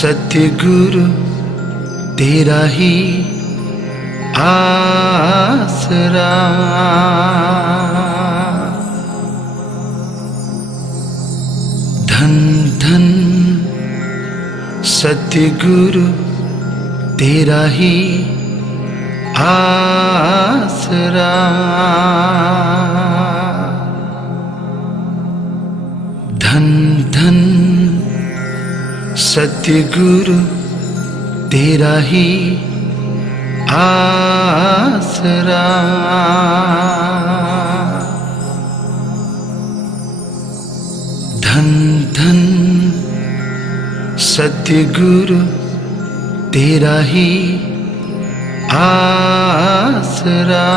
सतगुरु तेरा ही आसरा। धन धन सतगुरु तेरा ही आसरा। धन धन सतगुरु तेरा ही आसरा। धन धन सतगुरु तेरा ही आसरा।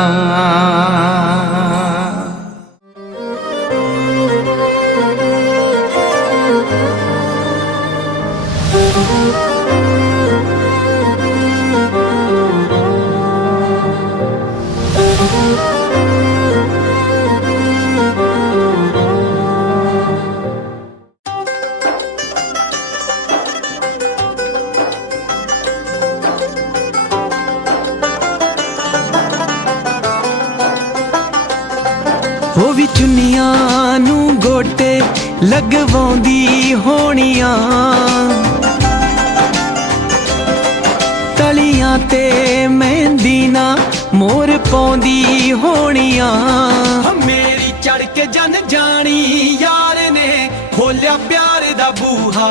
वो भी चुन्नियां नू गोटे लगवाउंदी होनियां, तलियां ते मेहंदी ना मोर पाउंदी होनियां। मेरी चढ़ के जन जानी यार ने खोलिया प्यार दा बूहा।